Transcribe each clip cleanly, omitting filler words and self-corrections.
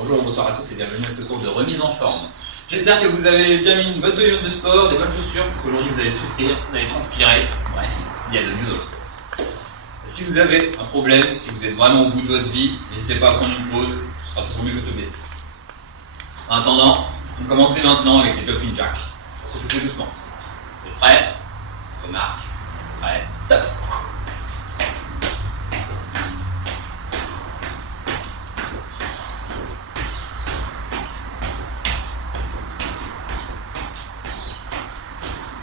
Bonjour, bonsoir à tous et bienvenue à ce cours de remise en forme. J'espère que vous avez bien mis une bonne tenue de sport, des bonnes chaussures, parce qu'aujourd'hui vous allez souffrir, vous allez transpirer, bref, ce qu'il y a de mieux dans le sport. Si vous avez un problème, si vous êtes vraiment au bout de votre vie, n'hésitez pas à prendre une pause, ce sera toujours mieux que de baisser. En attendant, on commence dès maintenant avec les jumping jacks. On se chauffer doucement. Vous êtes prêts? Remarque. Prêt. Top.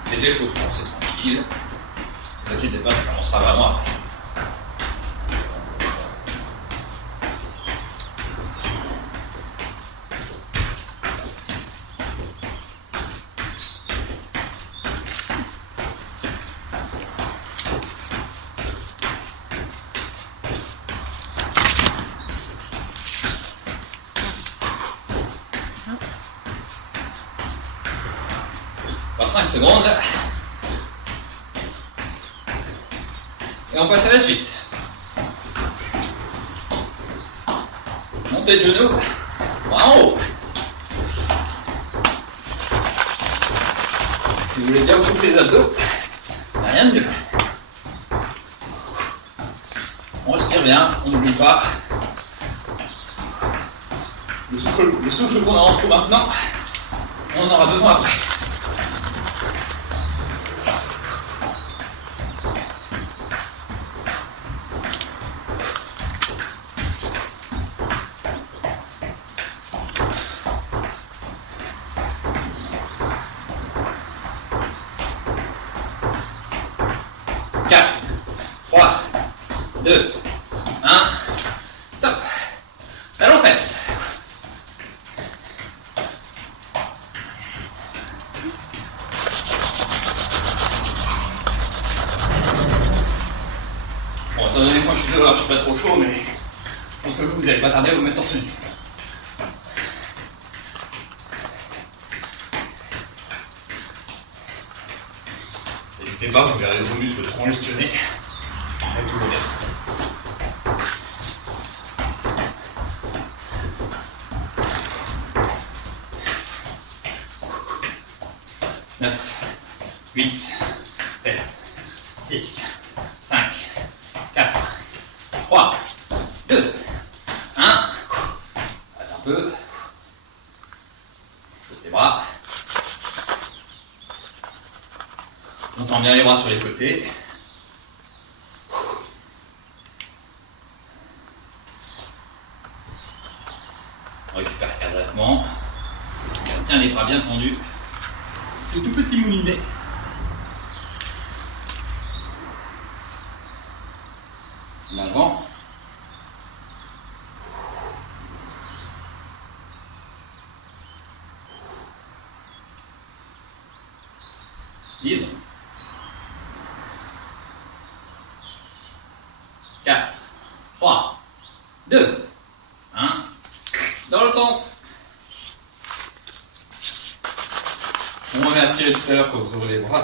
C'est de l'échauffement, c'est tranquille. Ne vous inquiétez pas, ça commencera vraiment après. Dans 5 secondes. Et on passe à la suite. Montez de genoux. En haut. Si vous voulez bien vous chauffer les abdos, rien de mieux. On respire bien, on n'oublie pas. Le souffle qu'on a en trop maintenant, on en aura besoin après. Quatre, 3, 2, 1, top. Allons fesses. Bon, étant donné que moi je suis dehors, je suis pas trop chaud, mais je pense que vous n'allez pas tarder à vous mettre torse nu. N'hésitez pas, vous verrez vos muscles congestionnés. Et tout va bien. Neuf, 8, 7, 6, 5, 4, 3, 2, 1. Arrête un peu. Chauffe les bras. On tend bien les bras sur les côtés. On récupère carrément. On tient les bras bien tendus. Le tout petit moulinet. En avant. Libre. 4, 3, 2, 1. Dans l'autre sens. On m'avait assuré tout à l'heure quand vous ouvrez les bras.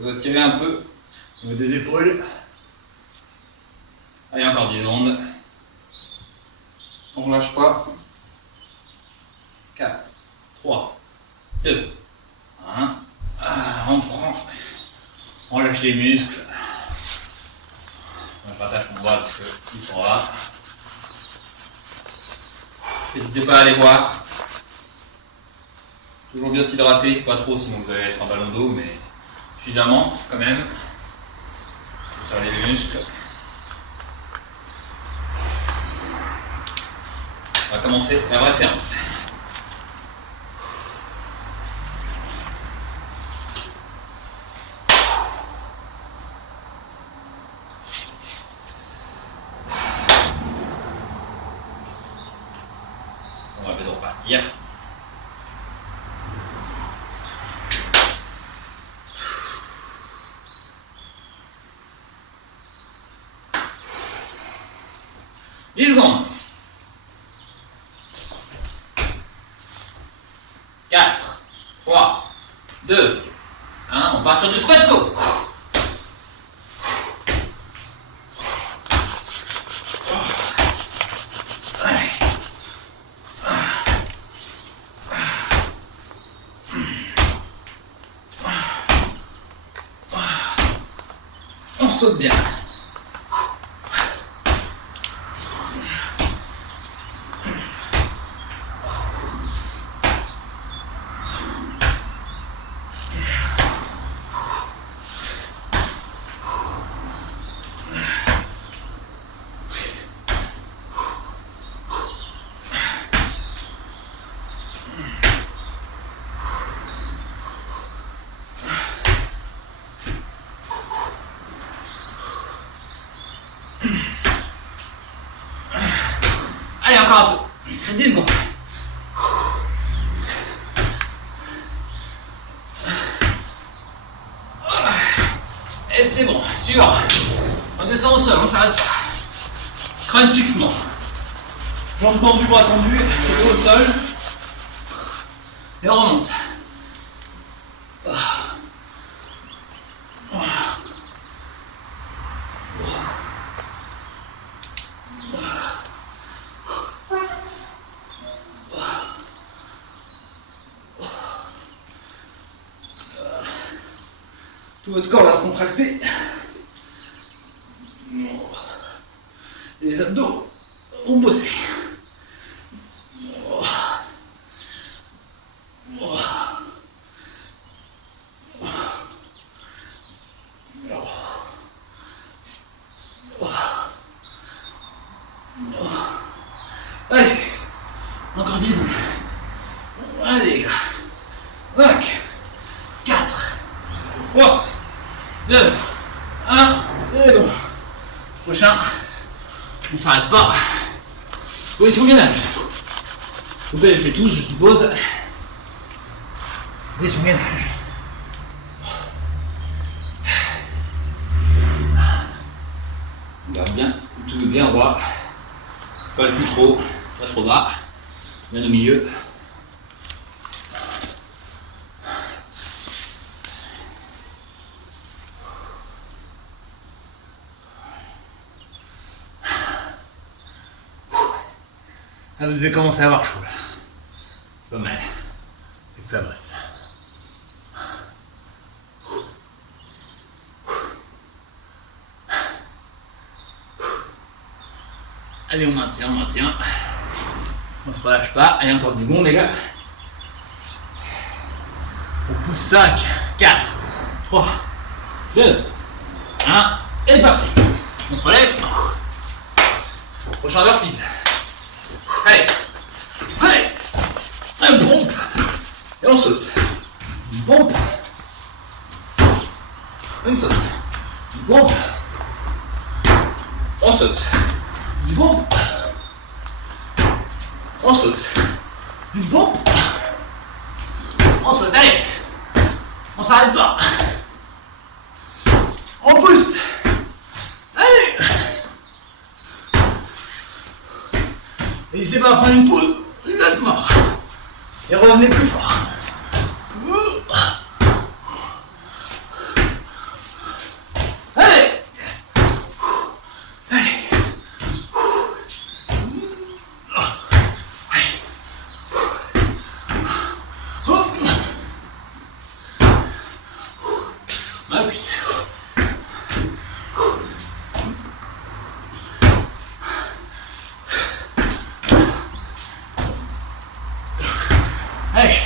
Vous tirez un peu au niveau des épaules. Allez, encore 10 secondes. On ne lâche pas. 4, 3, 2, 1. On prend. On lâche les muscles. On rattache mon bras parce qu'ils sont là. N'hésitez pas à aller boire. Toujours bien s'hydrater, pas trop sinon vous allez être un ballon d'eau, mais suffisamment quand même. Sur les muscles. On va commencer la vraie séance. On va bien repartir. 10 secondes. 4, 3, 2, 1. On part sur du squat saut. On saute bien. Allez, encore un peu. 10 secondes. Et c'est bon. Suivant. On descend au sol, on s'arrête pas. Crunch fixement. Jambes tendues, bras tendus, au sol. Et on remonte. Tout votre corps va se contracter. Les abdos vont bosser. Allez, encore 10 secondes. Allez les gars. 5, 4, 3, 2, 1, et bon. Prochain, on s'arrête pas. Position gainage. Vous connaissez tous, je suppose. Position gainage. On garde bien, tout bien droit. Pas le plus trop, pas trop bas. Bien au milieu. Ah, vous devez commencer à avoir chaud là. C'est pas mal. C'est que ça bosse. Allez, on maintient, on maintient. On se relâche pas. Allez, encore 10 secondes les gars. On pousse 5, 4, 3, 2, 1. Et c'est parti. On se relève. Prochain burpees. Allez, allez, un pompe, et on saute. Une pompe, une saute. Une pompe, on saute. Une pompe, on saute. Une pompe, on saute. Allez, on s'arrête pas. On pousse. Allez. N'hésitez pas à prendre une pause, exactement. Et revenez plus fort. Allez. Allez. Hop. Ma cuisse. Allez,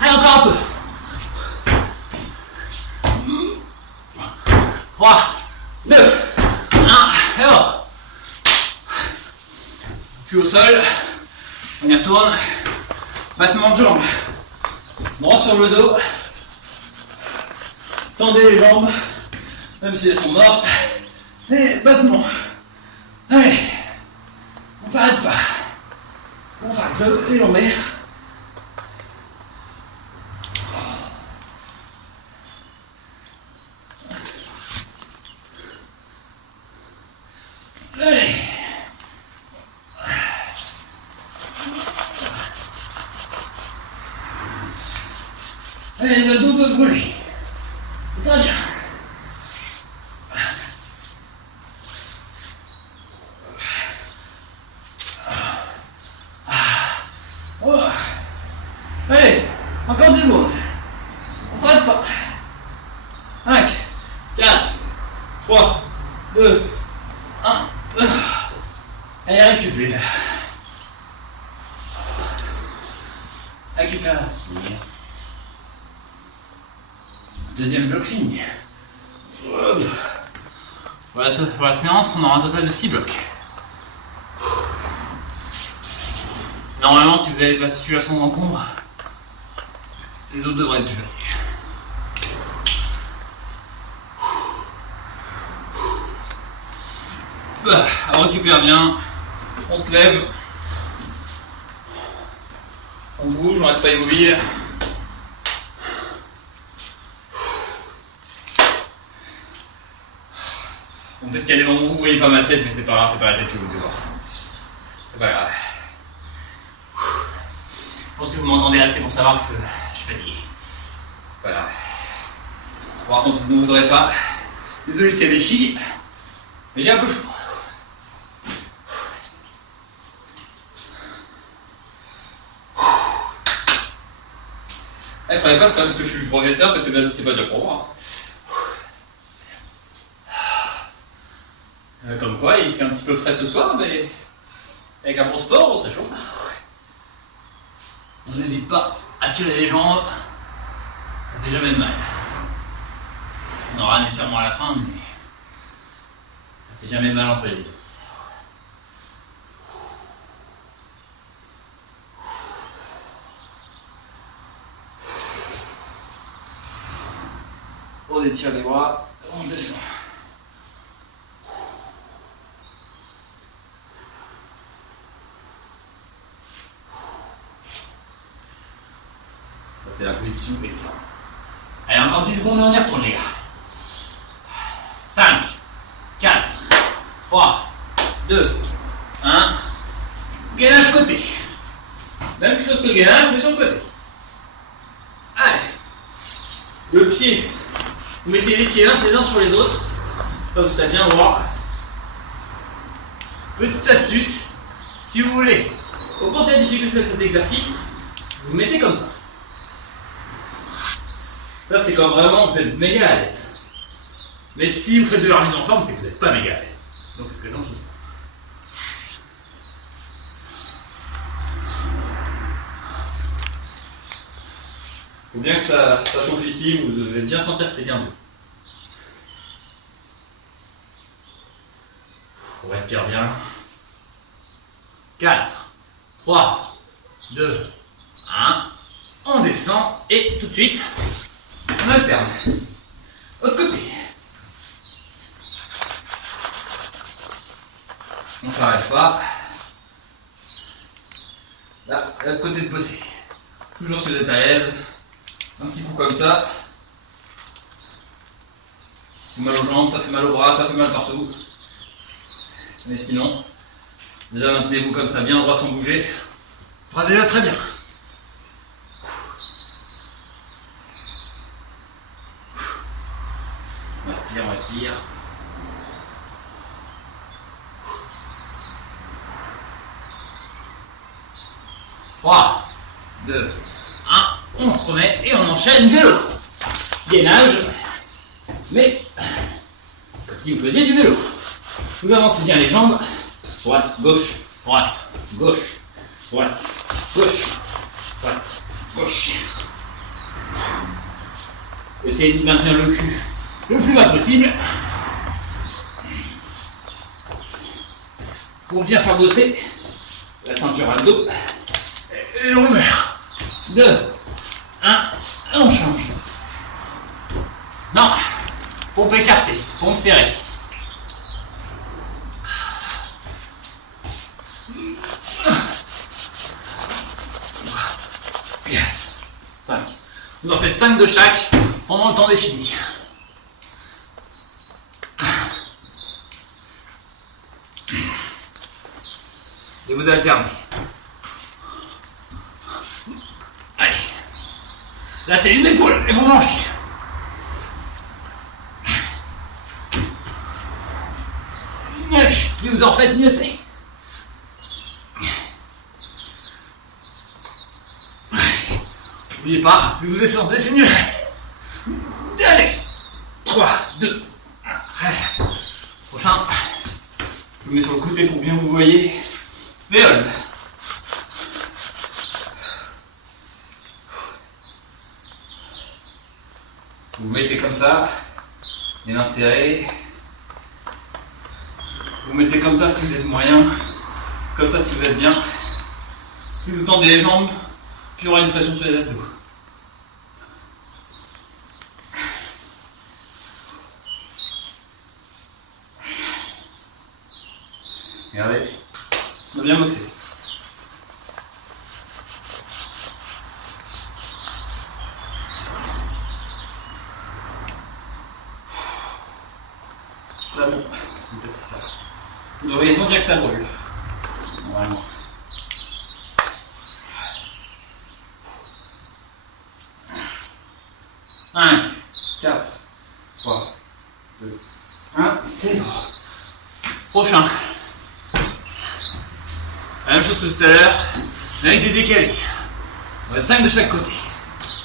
allez encore un peu. 3, 2, 1, et bon. Puis au sol, on y retourne. Battement de jambes. Droit sur le dos. Tendez les jambes, même si elles sont mortes. Et battement. Allez, on s'arrête pas. On s'arrête les lombaires. Allez, Allez, les abdos peuvent brûler. Très bien. Oh. Allez, encore 10 secondes. On s'arrête pas. 5, 4, 3, 2, 1. Allez, récupère. Récupération. Deuxième bloc fini. Pour la séance, on aura un total de 6 blocs. Normalement, si vous avez passé celui-là sans encombre, les autres devraient être plus faciles. On récupère bien, on se lève, on bouge, on reste pas immobile. Bon, peut-être qu'il y a des moments où vous voyez pas ma tête, mais c'est pas grave, c'est pas la tête que vous devez voir. C'est pas grave. Je pense que vous m'entendez assez pour savoir que je suis fatigué. Voilà. Par contre, vous ne voudrez pas. Désolé s'il y a des filles, mais j'ai un peu chaud. Ne croyez pas, c'est pas parce que je suis professeur que c'est pas dur pour moi. Comme quoi, il fait un petit peu frais ce soir, mais avec un bon sport, on serait chaud. On n'hésite pas à tirer les jambes, ça fait jamais de mal. On aura un étirement à la fin, mais ça fait jamais de mal entre les exercices. On étire les bras, on descend. C'est la position étirement. Allez, encore 10 secondes et on y retourne, les gars. 5, 4, 3, 2, 1. Gainage côté. Même chose que le gainage, mais sur le côté. Allez. Le pied. Vous mettez les pieds les uns sur les autres. Comme ça, bien voir. Petite astuce. Si vous voulez augmenter la difficulté de cet exercice, vous mettez comme ça. Ça, c'est quand vraiment vous êtes méga à l'aise. Mais si vous faites de la remise en forme, c'est que vous n'êtes pas méga à l'aise. Donc, faites attention. Il faut bien que ça chauffe ici, vous devez bien sentir que c'est bien doux. On respire bien. 4, 3, 2, 1. On descend et tout de suite, on alterne. Autre côté. On ne s'arrête pas. Là, l'autre côté de bosser. Toujours si vous êtes à l'aise. Un petit coup comme ça. Ça fait mal aux jambes, ça fait mal aux bras, ça fait mal partout. Mais sinon, déjà maintenez-vous comme ça, bien droit sans bouger. Ça fera déjà très bien. On respire, on respire. Trois, 2, 1. On se remet et on enchaîne vélo. Gainage, mais comme si vous faisiez du vélo. Vous avancez bien les jambes. Droite, gauche, droite, gauche, droite, gauche, droite, gauche. Essayez de maintenir le cul le plus bas possible pour bien faire bosser la ceinture à le dos et l'ombre. 2, 1, on change. Non, pompe écartée, pompe serrée. 5. Vous en faites 5 de chaque pendant le temps défini. Et vous alternez. Allez. Là, c'est les épaules, elles vont manger. Allez, plus vous en faites, mieux c'est. N'oubliez pas, plus vous essentez, c'est mieux. Allez, 3, 2, 1. Prochain. Je vous mets sur le côté pour bien vous voyez. Véole. Vous mettez comme ça, les mains serrées. Vous mettez comme ça si vous êtes moyen, comme ça si vous êtes bien. Plus vous tendez les jambes, plus il y aura une pression sur les abdos. Regardez, on a bien bossé. Là bon, c'est ça. Vous devriez sentir que ça brûle. Vraiment. Un, 4, 3, 2, 1, c'est bon. Prochain. La même chose que tout à l'heure, mais avec des décalés. On va être 5 de chaque côté.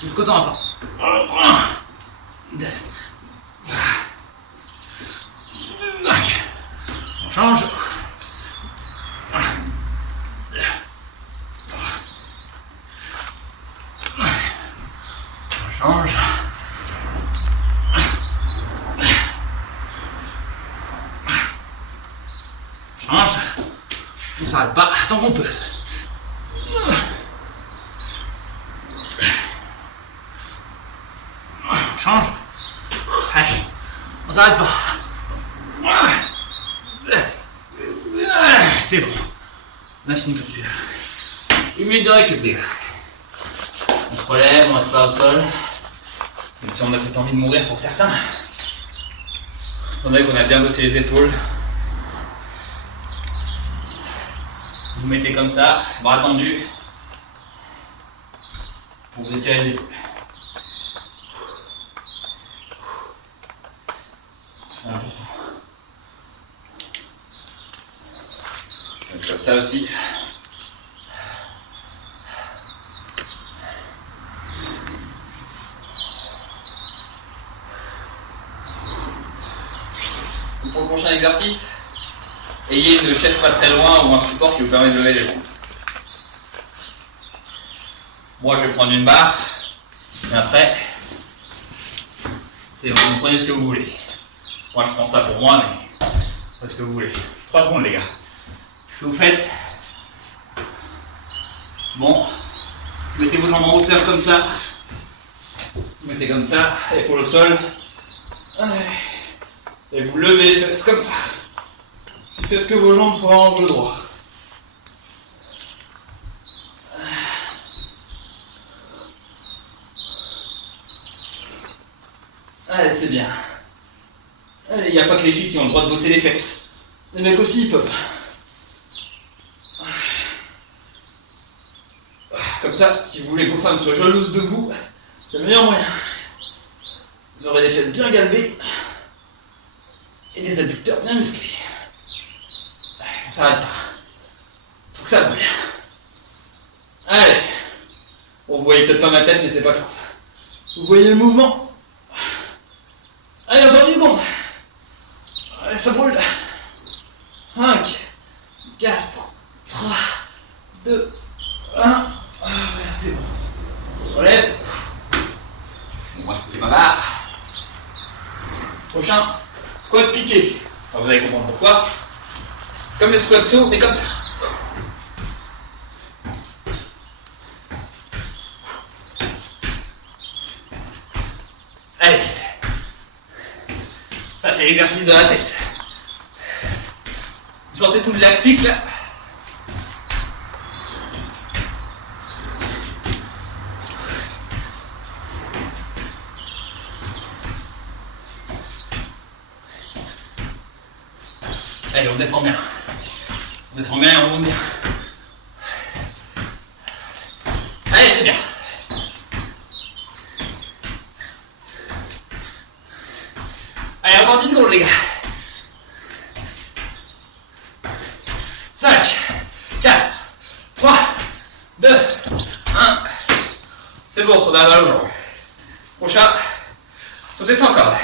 Jusqu'au temps avant. 1, 2, 3, 5. On change. 1, 2, 3. On change. Change. On s'arrête pas tant qu'on peut. On change. Allez, on s'arrête pas. C'est bon. On a fini tout de suite. 1 minute de récup, les gars. On se relève, on reste pas au sol. Même si on a cette envie de mourir pour certains. On a vu qu'on a bien bossé les épaules. Vous mettez comme ça, bras tendus, pour vous étirer les épaules. C'est important. Donc, comme ça aussi. Donc, pour le prochain exercice, ayez une chaise pas très loin ou un support qui vous permet de lever les jambes. Moi je vais prendre une barre, et après, c'est vous prenez ce que vous voulez. Moi je prends ça pour moi, mais faites ce que vous voulez. 3 secondes les gars. Ce que vous faites, bon, vous mettez vos jambes en hauteur comme ça, vous mettez comme ça, épaule au sol, et vous levez les fesses comme ça. Jusqu'à ce que vos jambes soient en angle droit. Allez, c'est bien. Allez, il n'y a pas que les filles qui ont le droit de bosser les fesses. Les mecs aussi, ils peuvent. Comme ça, si vous voulez que vos femmes soient jalouses de vous, c'est le meilleur moyen. Vous aurez des fesses bien galbées et des adducteurs bien musclés. On s'arrête pas. Faut que ça brûle. Allez. Bon, vous voyez peut-être pas ma tête, mais c'est pas grave. Vous voyez le mouvement. Allez, encore 10 secondes. Allez, ça brûle. 5, 4, 3, 2, 1. Ah, ouais, c'est bon. On se relève. Bon, moi, je fais ma barre. Prochain, squat piqué. Alors, vous allez comprendre pourquoi. Comme les squats sauts, mais comme ça. Allez. Ça, c'est l'exercice de la tête. Vous sentez tout le lactique là? Allez, on descend bien. On descend bien et on monte bien. Allez, c'est bien. encore 10 secondes, les gars. 5, 4, 3, 2, 1. C'est bon, on a mal aux jambes. Prochain, sautez sans corde.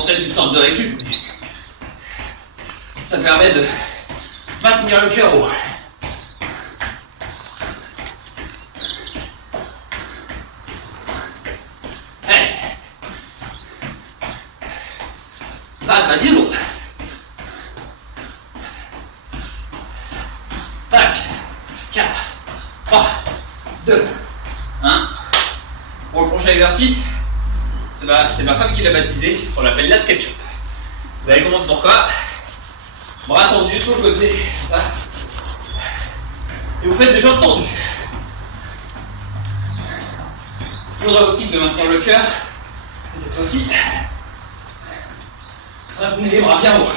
C'est une sorte de récup. Ça permet de maintenir le cœur haut. Allez. Ça va pas 10 secondes. 5, 4, 3, 2, 1. Pour le prochain exercice, c'est ma femme qui l'a baptisé, on l'appelle la SketchUp. Vous allez comprendre pourquoi. Bras tendus sur le côté, comme ça. Et vous faites des jambes tendues. Toujours dans l'optique de maintenir le cœur. Et cette fois-ci, ramenez les bras bien haut.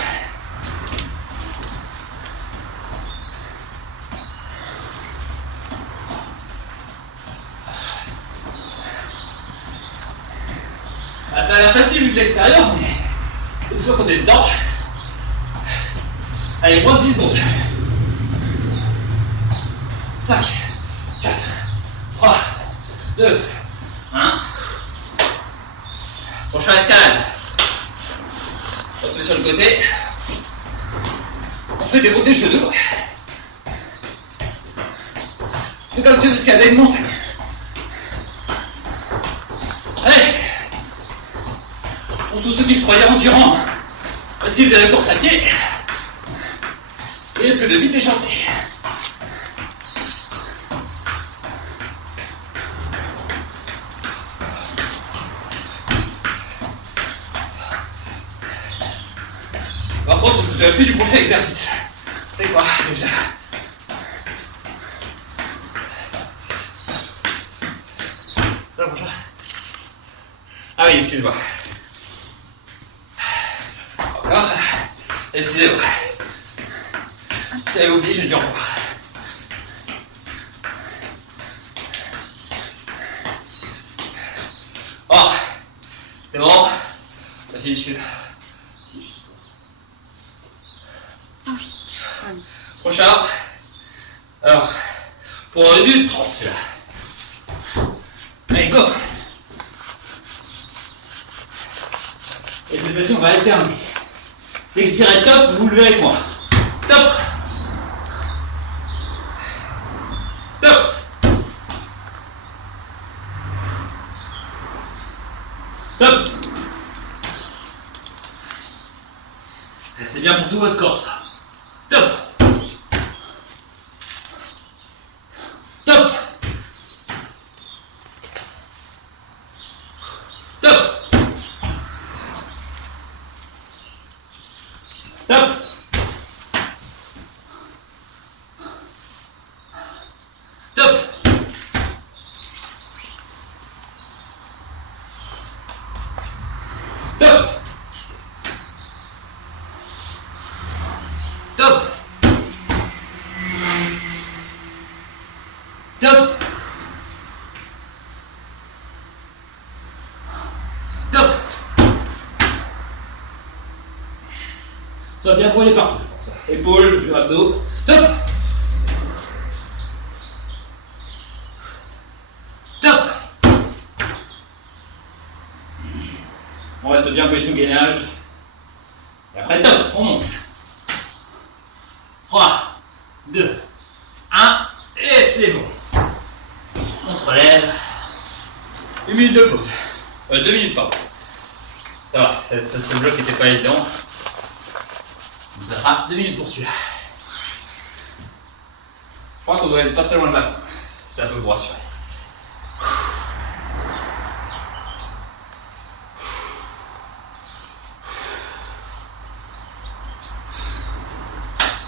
Ah, ça a l'air facile vu de l'extérieur, mais une fois qu'on est dedans, allez, moins de 10 secondes. 5, 4, 3, 2, 1. Prochain escalade. On se met sur le côté. On fait des montées de genoux. C'est comme si on escaladait une montagne. Allez. Pour tous ceux qui se croyaient endurants, parce qu'ils faisaient la course à pied, ils risquent de vite déchanter. Par contre, je ne me souviens plus du prochain exercice. C'est quoi déjà? Ah oui, excusez-moi. Encore. Excusez-moi. J'avais oublié, j'ai dû en revoir. Oh, c'est bon. La fille dessus. Prochain. Alors, pour 1 minute 30, c'est là. Allez, go. Et cette fois-ci, on va alterner. Dès que je dirai top, vous le levez avec moi. Top. Top. Top. C'est bien pour tout votre corps, ça. Top. Top. Top. Top. Top. Top. Top. Top. Top. Ça va bien brûler partout, je pense. Épaules, abdos. Top. Top. On reste bien en position de gainage. Et après, top, on monte. 3, 2, 1, et c'est bon. On se relève. 1 minute de pause. 2 minutes, pardon. Ça va, ce bloc n'était pas évident. Ça fera 2 minutes pour celui-là. Je crois qu'on doit être pas très loin de la fin. Ça peut vous rassurer.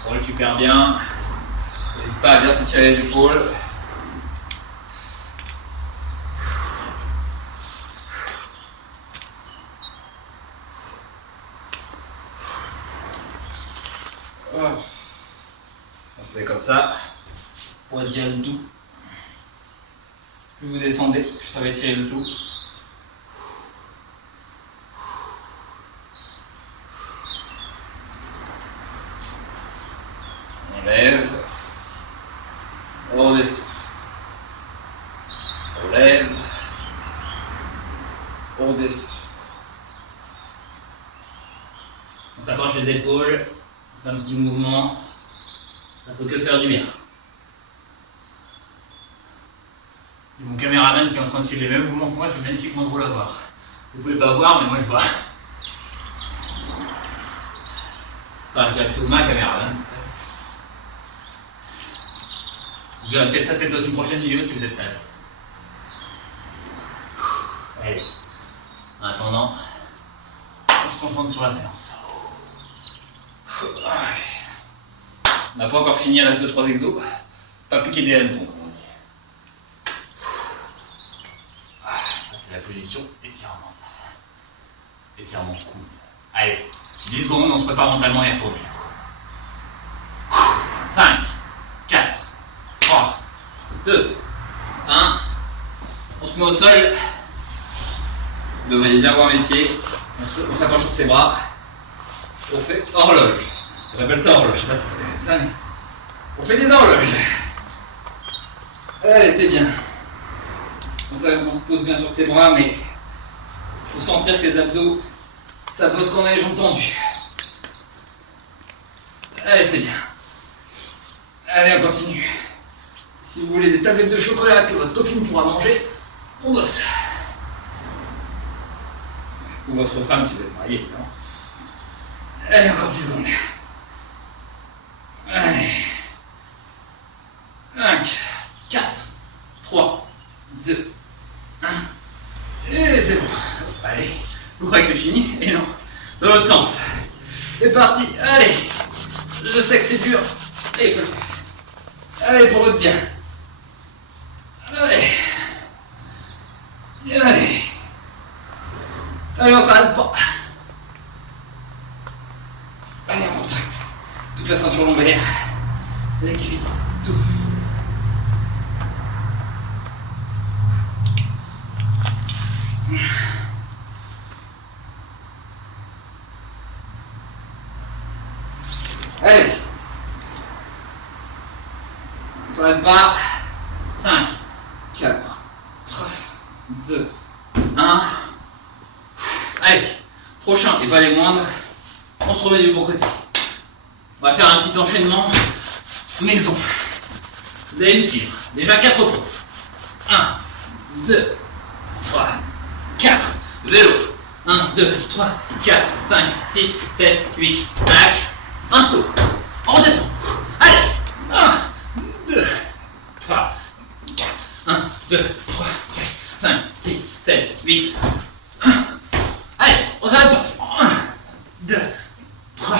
On récupère bien. N'hésite pas à bien s'étirer les épaules. On fait comme ça pour étirer le tout. Plus vous descendez, plus ça va étirer le tout. On lève, on redescend, on lève, on redescend. On s'accroche les épaules, on fait un petit mouvement, ça peut que faire du bien. Mon caméraman qui est en train de suivre les mêmes mouvements que moi, c'est magnifiquement drôle à voir. Vous pouvez pas voir, mais moi je vois. Enfin, je dirais plutôt ma caméraman. Vous verrez peut-être ça dans une prochaine vidéo si vous êtes sage. Allez. En attendant, on se concentre sur la séance. On n'a pas encore fini, il reste 2-3 exos. Pas piquer des hannetons, comme on dit. Ça c'est la position étirement. Étirement cool. Allez, 10 secondes, on se prépare mentalement à y retourner. 5, 4, 3, 2, 1. On se met au sol. Vous devriez bien voir mes pieds. On s'accroche sur ses bras. On fait horloge. J'appelle ça horloge. Je sais pas si ça s'appelle comme ça, mais on fait des horloges. Allez, c'est bien. On se pose bien sur ses bras, mais il faut sentir que les abdos, ça bosse qu'on a les jambes tendues. Allez, c'est bien. Allez, on continue. Si vous voulez des tablettes de chocolat que votre copine pourra manger, on bosse. Ou votre femme si vous êtes marié, évidemment. Allez, encore 10 secondes. Allez. 5, 4, 3, 2, 1. Et c'est bon. Allez. Vous croyez que c'est fini? Et non. Dans l'autre sens. C'est parti. Allez. Je sais que c'est dur. Et il faut le faire. Allez, pour votre bien. Allez. Allez. Allez, on s'arrête pas. Allez, on contracte. Toute la ceinture lombaire. Les cuisses, tout. Allez. On s'arrête pas. 5, 4, 3, 2, 1. Allez, prochain et pas les moindres, on se remet du bon côté. On va faire un petit enchaînement maison. Vous allez me suivre. Déjà 4 points. 1, 2, 3, 4. Vélo. 1, 2, 3, 4, 5, 6, 7, 8. Tac. Un saut. On redescend. Allez. 1, 2, 3, 4. 1, 2, 3, 4, 5, 6, 7, 8. Allez, on s'arrête pas. 1, 2, 3,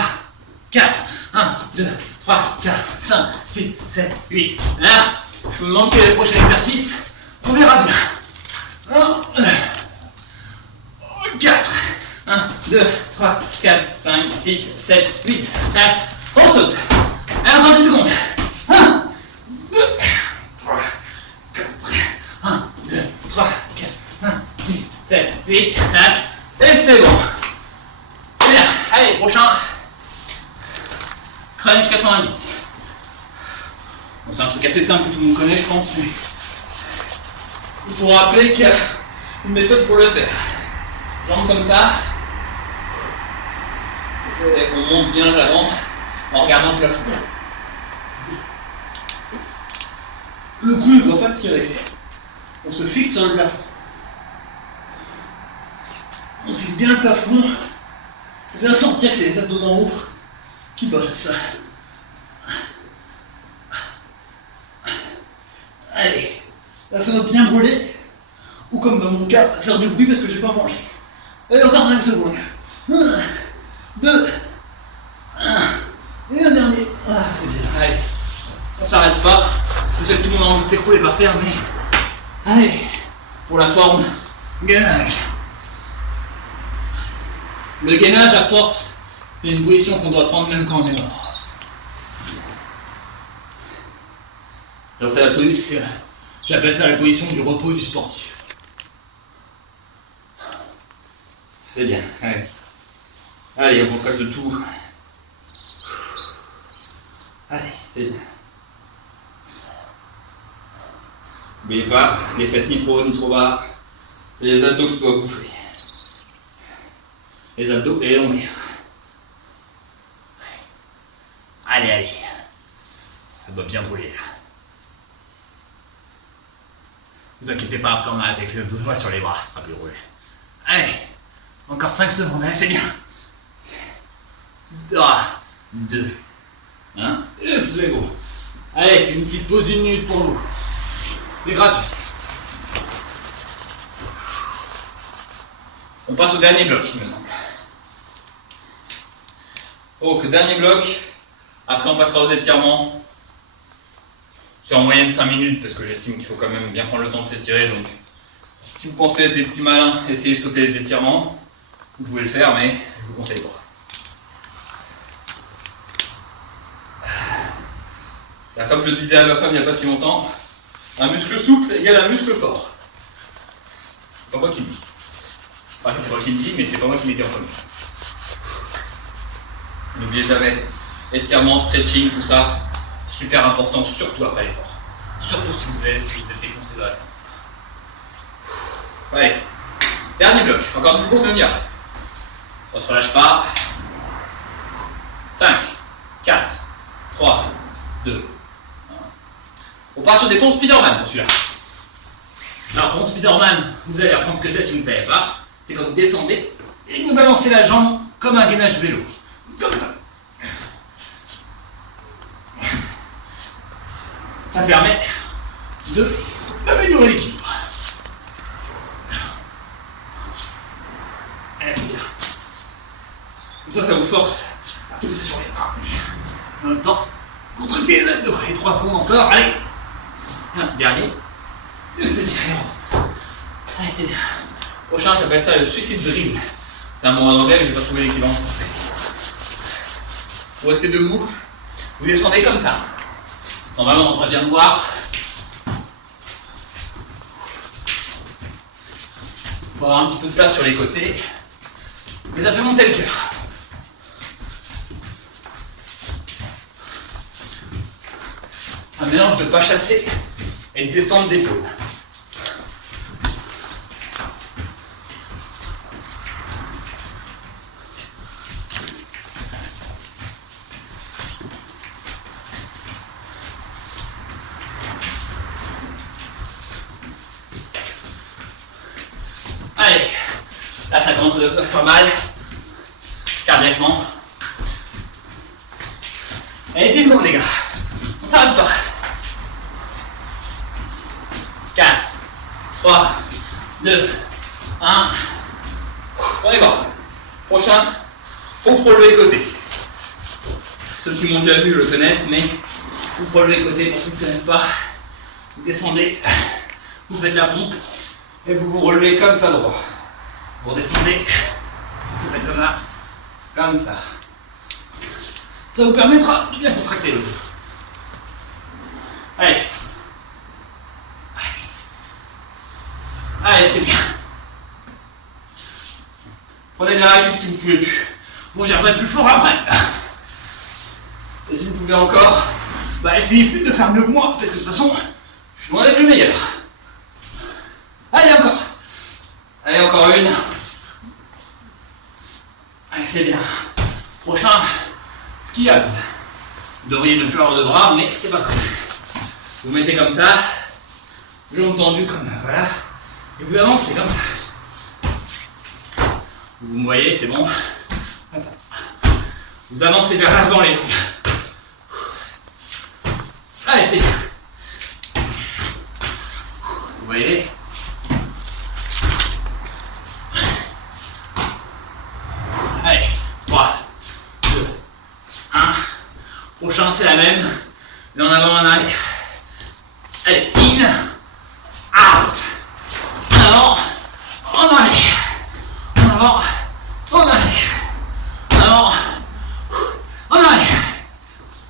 4. 1, 2, 3, 4, 5, 6, 7, 8. Là, je me demande quel est le prochain exercice. On verra bien. 1, 4. 1, 2, 3, 4, 5, 6, 7, 8. Tac. On saute. Allez, encore 10 secondes. 1, 2, 3, 4. 1, 2, 3, 4, 5, 6, 7, 8. Tac. Et c'est bon. Bien. Allez, prochain. Crunch 90. Bon, c'est un truc assez simple que tout le monde connaît, je pense, mais il faut rappeler qu'il y a une méthode pour le faire. Jambes comme ça. On monte bien l'avant en regardant le plafond. Le cou ne doit pas tirer. On se fixe sur le plafond. On fixe bien le plafond. Il faut bien sentir que c'est les abdos d'en haut qui bossent. Allez, là ça va bien brûler. Ou comme dans mon cas, faire du bruit parce que j'ai pas mangé. Allez, encore 5 secondes. 1, 2, 1. Et un dernier. Ah, c'est bien. Allez, on s'arrête pas. Je sais que tout le monde a envie de s'écrouler par terre, mais allez, pour la forme, gainage. Le gainage à force, c'est une position qu'on doit prendre même quand on est mort. Alors c'est la position, j'appelle ça la position du repos du sportif. C'est bien, allez. Allez, on contracte tout. Allez, c'est bien. N'oubliez pas, les fesses ni trop haut ni trop bas. C'est les abdos qui doivent bouffer. Les abdos et les lombaires. Allez, allez. Ça doit bien brûler là. Ne vous inquiétez pas, après on arrête avec le doigt sur les bras, ça sera plus brûlé. Allez, encore 5 secondes, allez, c'est bien. 3, 2, 1, et c'est bon. Allez, une petite pause d'une minute pour vous. C'est gratuit. On passe au dernier bloc, il me semble. Donc, dernier bloc. Après, on passera aux étirements. C'est en moyenne 5 minutes, parce que j'estime qu'il faut quand même bien prendre le temps de s'étirer. Donc, si vous pensez être des petits malins, essayez de sauter les étirements. Vous pouvez le faire, mais je vous conseille pas. Là, comme je le disais à ma femme il n'y a pas si longtemps, un muscle souple égale un muscle fort. C'est pas moi qui le dis. Enfin, c'est moi qui le dis, mais c'est pas moi qui m'étais en premier. N'oubliez jamais, étirement, stretching, tout ça, super important, surtout après l'effort. Surtout si vous êtes défoncé dans la séance. Allez, dernier bloc, encore 10 secondes de venir. On se relâche pas. 5, 4, 3, 2, 1. On part sur des pompes Spiderman pour celui-là. Alors, pompe Spiderman, vous allez apprendre ce que c'est si vous ne savez pas. C'est quand vous descendez et vous avancez la jambe comme un gainage vélo. Comme ça. Ça permet d'améliorer l'équilibre. Allez, c'est bien. Comme ça vous force à pousser sur les bras. En même temps, contractez les abdos. Et 3 secondes encore. Allez. Et un petit dernier. Et c'est bien. Allez, c'est bien. Prochain, j'appelle ça le suicide drill. C'est un mot en anglais, mais je n'ai pas trouvé l'équivalent en français. Vous restez debout. Vous descendez comme ça. Normalement, on devrait bien le voir. Il faut avoir un petit peu de place sur les côtés. Mais ça fait monter le cœur. Un mélange de pas chasser et de descendre d'épaule. Allez, là ça commence à faire mal, cardiaquement. Allez, 10 secondes les gars, on s'arrête pas. 4, 3, 2, 1. On est bon. Prochain, pompe relevé côté. Ceux qui m'ont déjà vu le connaissent, mais pompe relevé côté, pour ceux qui ne connaissent pas, vous descendez, vous faites la pompe. Et vous vous relevez comme ça droit. Vous redescendez, vous faites comme ça. Ça vous permettra de bien contracter le dos. Allez. Allez, c'est bien. Prenez de la récup si vous ne pouvez plus. Vous reviendrez plus fort après. Et si vous pouvez encore, essayez de faire mieux que moi, parce que de toute façon, je suis loin d'être le meilleur. Allez, encore. Allez, encore une. Allez, c'est bien. Prochain, ski abs. Vous devriez ne plus avoir de bras, mais c'est pas grave. Vous mettez comme ça, jambes tendues comme voilà, et vous avancez comme ça. Vous me voyez, c'est bon. Comme ça. Vous avancez vers l'avant les jambes. Allez, c'est bien. Vous voyez? Allez, 3, 2, 1. Prochain, c'est la même. Mais en avant, en arrière. Allez, in, out. En avant, en arrière. En avant, en arrière. En avant, en arrière.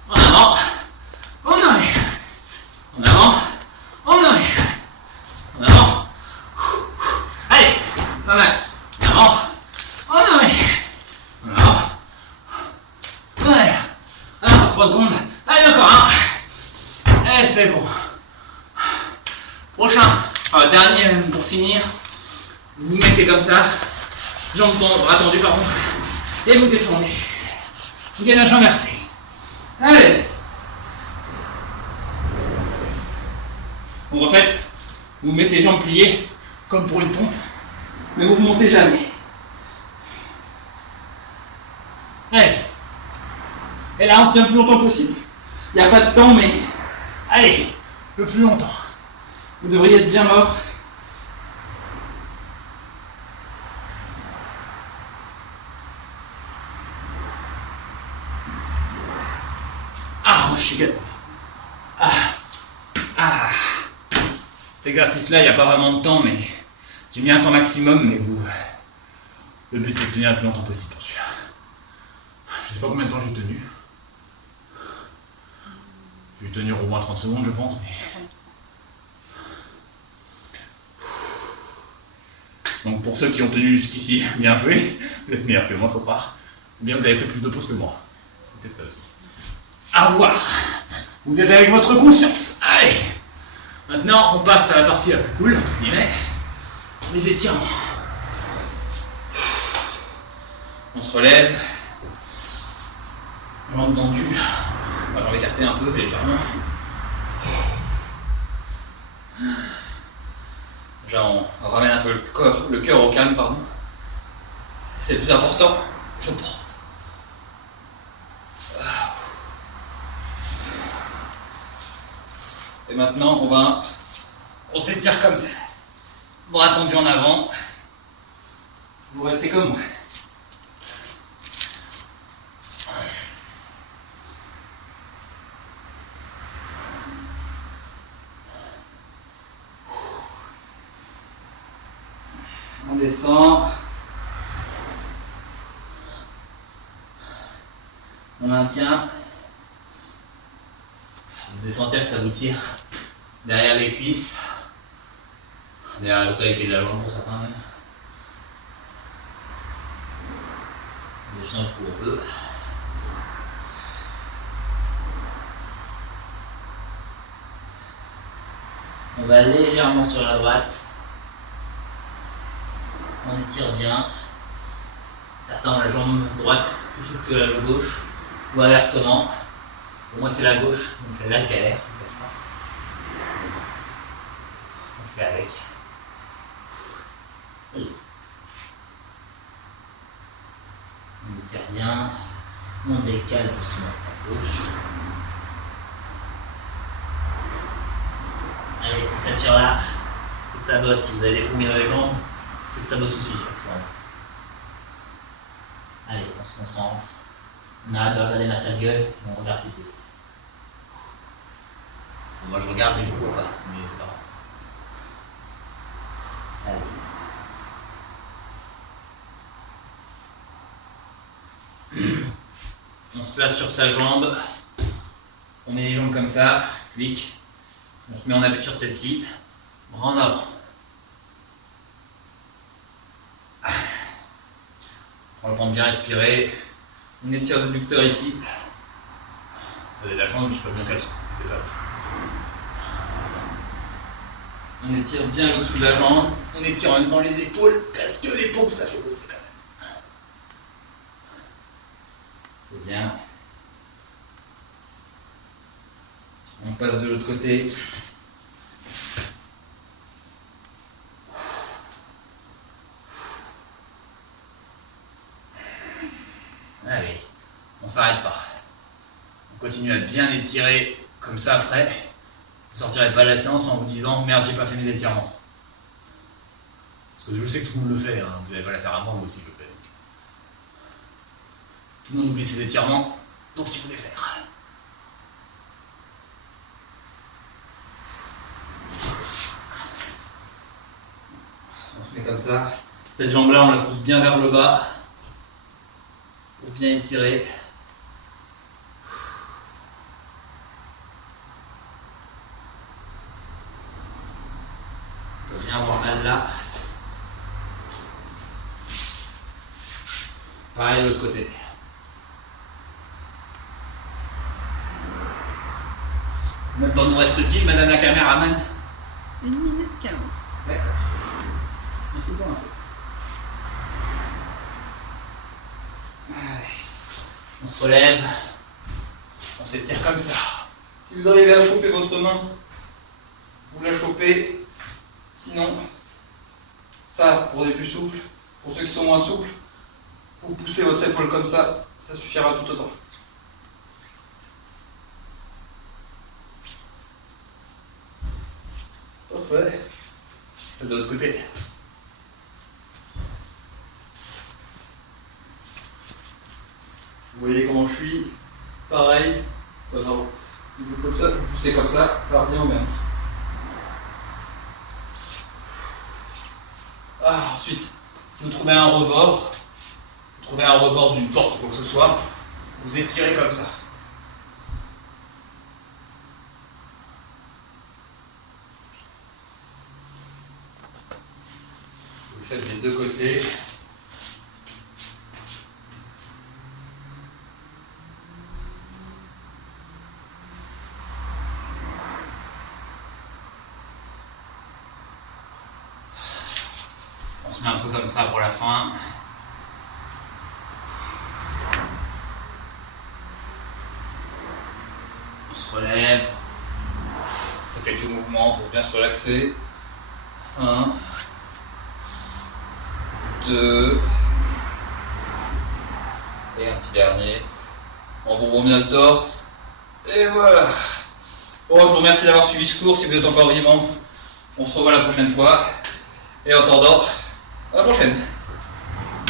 En avant, en arrière. En avant, Oh, ouais. Voilà. Ouais. Alors, 3 secondes. Allez, encore un. Et c'est bon. Prochain. Dernier pour finir. Vous vous mettez comme ça. Jambes bras tendus, pardon. Et vous descendez. Bien la jambe versée. Allez. On répète. Vous mettez les jambes pliées comme pour une pompe. Mais vous ne montez jamais. Allez. Et là, on tient le plus longtemps possible. Il n'y a pas de temps, mais allez, le plus longtemps. Vous devriez être bien mort. Ah, je suis gazé. Cet exercice-là, il n'y a pas vraiment de temps, mais j'ai mis un temps maximum, mais vous... Le but, c'est de tenir le plus longtemps possible pour celui-là. Je ne sais pas combien de temps j'ai tenu. Je vais tenir au moins 30 secondes, je pense, mais... Donc pour ceux qui ont tenu jusqu'ici, bien joué. Vous êtes meilleurs que moi, faut croire. Ou bien vous avez pris plus de pauses que moi. C'est peut-être ça aussi. À voir. Vous verrez avec votre conscience. Allez. Maintenant, on passe à la partie la plus cool, entre guillemets. Les étirements. On se relève. Jambes tendues. Jambes écartées un peu, légèrement. Déjà, on ramène un peu le cœur au calme, pardon. C'est le plus important, je pense. Et maintenant, on s'étire comme ça. Bras tendus en avant. Vous restez comme moi. On descend. On maintient. Vous devez sentir que ça vous tire derrière les cuisses, derrière la totalité de la jambe pour certains même. On descend jusqu'où on peut. On va légèrement sur la droite. On étire bien. Certains ont la jambe droite plus souple que la jambe gauche, ou inversement. Pour moi, c'est la gauche, donc c'est là que je galère. On fait avec. On étire bien. On décale doucement à gauche. Allez, si ça tire là, c'est que ça bosse. Si vous avez des fourmis dans les jambes, c'est que ça bosse aussi. Allez, on se concentre. On arrête de regarder ma sale gueule et on regarde si tout. Moi je regarde mais je vois pas, mais c'est pas grave. Allez. On se place sur sa jambe. On met les jambes comme ça, clic. On se met en appui sur celle-ci. Bras en avant. On va prendre bien respirer. On étire le adducteur ici. Vous avez la jambe, je sais pas bien qu'elle soit. C'est pas grave. On étire bien le dessous de la jambe. On étire en même temps les épaules parce que les pompes ça fait bosser quand même. C'est bien. On passe de l'autre côté. Allez, on s'arrête pas. On continue à bien étirer comme ça après. Vous ne sortirez pas de la séance en vous disant merde, j'ai pas fait mes étirements. Parce que je sais que tout le monde le fait, hein. Vous n'allez pas la faire à moi aussi je le fais. Donc. Tout le monde oublie ses étirements, donc il faut les faire. On se met comme ça. Cette jambe-là, on la pousse bien vers le bas. Pour bien étirer. On peut bien avoir mal là. Pareil de l'autre côté. Combien de temps nous reste-t-il, madame la caméraman? 1 minute 15. D'accord. Merci pour l'info. Allez. On se relève. On s'étire comme ça. Si vous arrivez à choper votre main, vous la chopez. Sinon, ça, pour des plus souples, pour ceux qui sont moins souples, vous poussez votre épaule comme ça suffira tout autant. Parfait. De l'autre côté. Vous voyez comment je suis. Pareil. Non. Si vous comme ça, vous poussez comme ça revient au même. Ensuite, si vous trouvez un rebord, d'une porte ou quoi que ce soit, vous étirez comme ça. Vous le faites des deux côtés. On se met un peu comme ça pour la fin. On se relève. On fait quelques mouvements pour bien se relaxer. 1, 2. Et un petit dernier. On rebond bien le torse. Et voilà. Bon, je vous remercie d'avoir suivi ce cours. Si vous êtes encore vivant, on se revoit la prochaine fois. Et en attendant, à la prochaine.